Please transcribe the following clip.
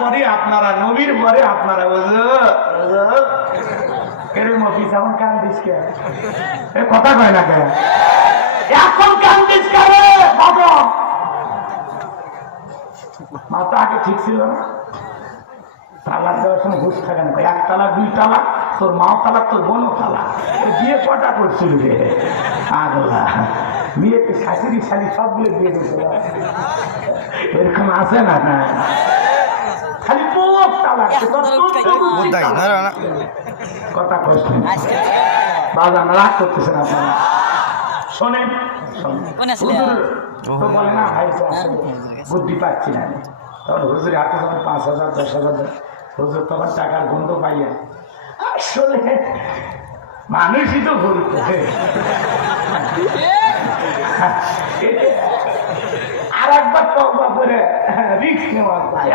পরে আপনারা, নবীর পরে আপনারা। কথা কয় না কে? এখন কান্দিস কারে? মাথা আগে ঠিক ছিল না। তালাক দেওয়ার সময় ঘুষ থাকে না, এক তালাক, দুই তালাক, তোর মাও তালাক, তোর বোনও তালাক। বিয়ে কটা করছিল রে? আল্লাহ, বিয়েতে শাশুড়ি শালি সবগুলো বিয়ে দিয়েছিল। এরকম আছে না? না, খালি পোক তালাক। কথা কষ্ট বাজান, রাগ করতেছেন আপনারা। শোনেন, বলে না ভাই বুদ্ধি পাচ্ছি না। তখন হুজুর হাতে যখন 5,000 10,000, হুজুর তখন টাকার গন্ধ পাইয়া আসলে মানুষই তো ভুল করে। আর একবার তওবা করে রিস্ক নেওয়া